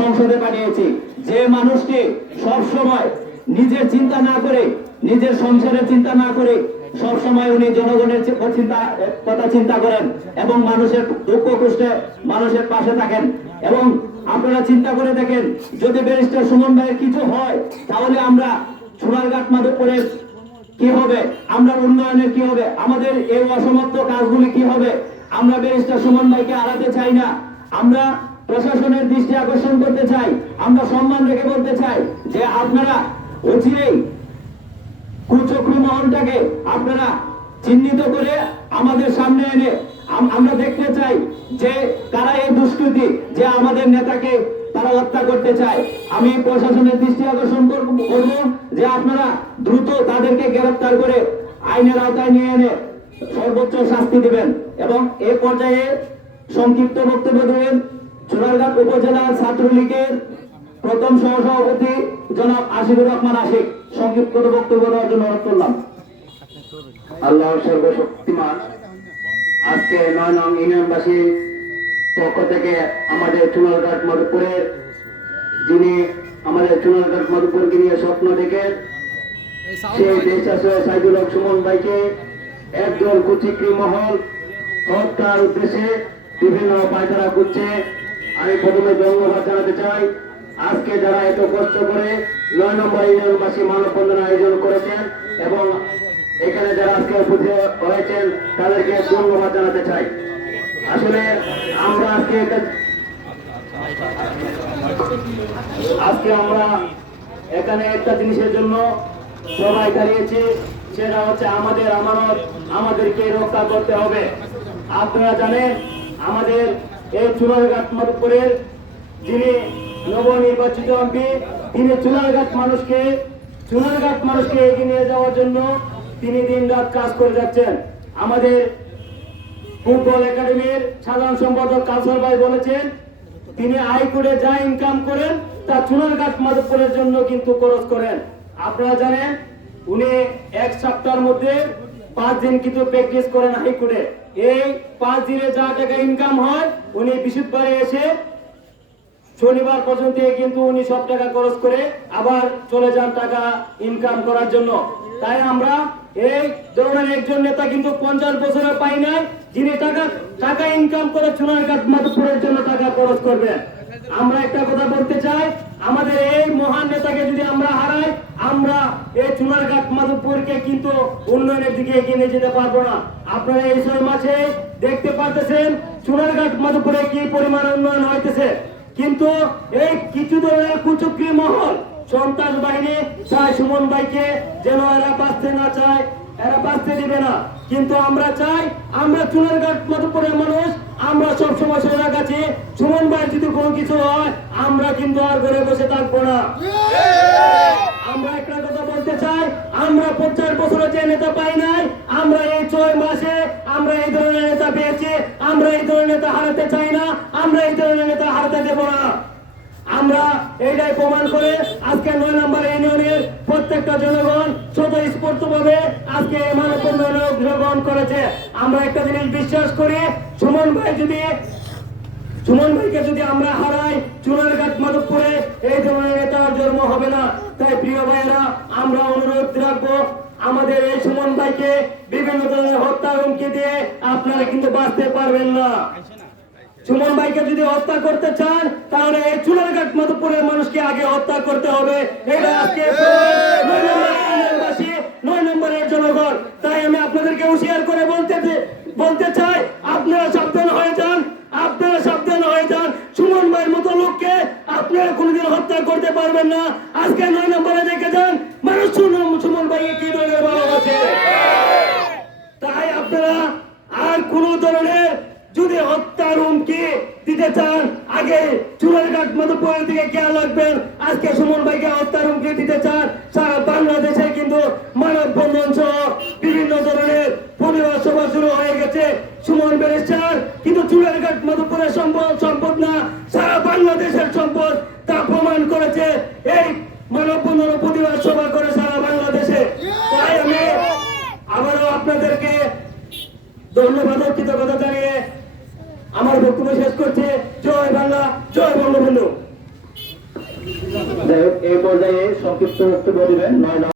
সংসদে পাঠিয়েছি। যে মানুষটি সব সময় নিজের চিন্তা না করে, নিজের সংসারের চিন্তা না করে সব সময় উনি জনগণের কথা চিন্তা করেন এবং মানুষের দুঃখ কষ্টে মানুষের পাশে থাকেন। এবং আপনারা চিন্তা করে দেখেন, যদি ব্যারিস্টার সুমন ভাইয়ের কিছু হয় তাহলে আমরা সোনারঘাট মাধবপুরের কি হবে, আমরা উন্নয়নের কি হবে, আমাদের এই অসমাপ্ত কাজগুলি কি হবে। আমরা ব্যারিস্টার সুমন ভাইকে হারাতে চাই না। আমরা প্রশাসনের দৃষ্টি আকর্ষণ করতে চাই, আমরা সম্মান রেখে বলতে চাই যে আপনারা অচিরেই কুচক্রী মহলটাকে আপনারা চিহ্নিত করে আমাদের সামনে এনে আমরা দেখতে চাই যে কারা এই দুষ্কৃতী, যে আমাদের নেতাকে তারা হত্যা করতে চায়। আমি প্রশাসনের দৃষ্টি আকর্ষণ করব যে আপনারা দ্রুত তাদেরকে গ্রেফতার করে আইনের আওতায় নিয়ে এনে সর্বোচ্চ শাস্তি দিবেন। এবং এই পর্যায়ে সংক্ষিপ্ত বক্তব্য দেবেন সোনারঘাট উপজেলা ছাত্রলীগের প্রথম সহসভাপতি জনাব আশিকুর রহমান আশিক। সংক্ষিপ্ত বক্তব্য দেওয়ার জন্য অনুরোধ করলাম। আল্লাহ সর্বশক্তিমান, আজকে ৯ নং ইউনিয়নবাসীর পক্ষ থেকে আমাদের সোনারঘাট মধুপুরের, যিনি আমাদের সোনারঘাট মধুপুরকে নিয়ে স্বপ্ন থেকে সেই দেশ আছে সাইদুল হক সুমন ভাইকে একদল কুচক্রী মহল হত্যার উদ্দেশ্যে বিভিন্ন পায়তারা করছে। আমি প্রথমে ধন্যবাদ জানাতে চাই আজকে যারা এত কষ্ট করে ৯ নম্বর ইউনিয়নবাসী মানববন্ধন আয়োজন করেছেন এবং এখানে যারা আজকে উপস্থিত হয়েছেন তাদেরকে ধন্যবাদ জানাতে চাই। আসলে আমরা আজকে আমরা এখানে একটা জিনিসের জন্য সবাই দাঁড়িয়েছি, সেটা হচ্ছে আমাদের আমানত, আমাদেরকে রক্ষা করতে হবে। আপনারা জানেন আমাদের এই সোনারঘাট মধুপুরের যিনি নবনির্বাচিত এমপি, তিনি সোনারঘাট মানুষকে এগিয়ে নিয়ে যাওয়ার জন্য তিনি দিন রাত কাজ করে যাচ্ছেন। আমাদের ফুটবল একাডেমির সাধারণ সম্পাদক কাউসার ভাই বলেছেন তিনি আয় করে যা ইনকাম করেন তা সোনারঘাট মাধবপুরের জন্য কিন্তু খরচ করেন। আপনারা জানেন উনি এক সপ্তাহের মধ্যে 5 দিন কিন্তু প্র্যাকটিস করেন হাইকোর্টে। এই 5 দিনে যা টাকা ইনকাম হয় উনি বৃহস্পতিবারে এসে শনিবার পর্যন্ত কিন্তু উনি সব টাকা খরচ করে আবার চলে যান টাকা ইনকাম করার জন্য। তাই আমরা এই ধরনের একজন নেতা কিন্তু 50 বছরে পাই নাই যিনি টাকা ইনকাম করে সোনারঘাট মাধবপুরের জন্য টাকা খরচ করবেন। আমরা একটা কথা বলতে চাই, আমাদের এই মহান নেতাকে যদি আমরা হারাই, আমরা এই সোনারঘাট মাধবপুরকে কিন্তু উন্নয়নের দিকে এগিয়ে নিয়ে যেতে পারবো না। আপনারা এই 6 মাসে দেখতে পারতেছেন সোনারঘাট মাধবপুরে কি পরিমাণ উন্নয়ন হইতেছে, কিন্তু এই কিছু ধরনের কুচক্রী মহল সন্ত্রাস বাহিনী চায় সুমন ভাইকে যেন এরা বাঁচতে না চায়, এরা বাঁচতে দিবে না। কিন্তু আমরা চাই, আমরা সোনারঘাট মধুপুরের মানুষ, আমরা সবসময় সোনার কাছে সুমন ভাই যদি কোনো কিছু হয় আমরা কিন্তু আর ঘরে বসে থাকবো না। আমরা একটা কথা বলতে চাই, আমরা 50 বছরে যে নেতা পাই নাই, আমরা এই 6 মাসে আমরা এই ধরনের নেতা পেয়েছি। আমরা এই ধরনের নেতা হারাতে চাই না, আমরা এই ধরনের নেতা হারাতে দেব না। আমরা এইটাই প্রমাণ করে আজকে 9 নম্বর ইউনিয়নের প্রত্যেকটা জনগণ স্বতঃস্ফূর্তভাবে আজকে এই মানববন্ধনে অংশগ্রহণ করেছে। আমরা একটা জিনিস বিশ্বাস করি, সুমন ভাইকে যদি আমরা হারাই, সোনারঘাট মাধবপুরে এই ধরনের নেতার জন্ম হবে না। তাই প্রিয় ভাইয়েরা, আমরা অনুরোধ রাখবো আমাদের এই সুমন ভাইকে বিভিন্ন ধরনের হত্যা হুমকি দিয়ে আপনারা কিন্তু বাঁচতে পারবেন না। সুমন ভাইকে যদি হত্যা করতে চান তাহলে এই সোনারঘাট মাধবপুরের মানুষকে আগে হত্যা করতে হবে। এটা আজকে 9 নম্বরের জনগণ। তাই আমি আপনাদেরকে হুঁশিয়ার করে বলতে চাই, আপনারা সাবধান হয়ে যান, আপনারা সাবধান হয়ে যান। সুমন ভাইয়ের মতো লোককে আপনারা কোনোদিন হত্যা করতে পারবেন না। আজকে 9 নম্বরে দেখে যান মানুষ সুমন ভাইকে কি ধরনের ভালোবাসে। তাই আপনারা আর কোন ধরনের যদি হত্যার হুমকি দিতে চান, আগে সোনারঘাট মাধবপুরের দিকে খেয়াল রাখবেন। আজকে সুমন ভাইকে হত্যার হুমকি দিতে চান, সারা বাংলাদেশে কিন্তু মানববন্ধন সহ বিভিন্ন ধরনের প্রতিবাদ সভা শুরু হয়ে গেছে। সুমন ব্যারিস্টার কিন্তু সোনারঘাট মাধবপুরের সম্পদ না, সারা বাংলাদেশের সম্পদ, তা প্রমাণ করেছে এই মানববন্ধন প্রতিবাদ সভা করে সারা বাংলাদেশে। তাই আমি আবারও আপনাদেরকে ধন্যবাদ ও কৃতজ্ঞতা জানিয়ে আমার বক্তব্য শেষ করছে। জয় বাংলা, জয় বঙ্গবন্ধু। যাই হোক, এই পর্যায়ে সংক্ষিপ্ত বক্তব্য দিবেন 9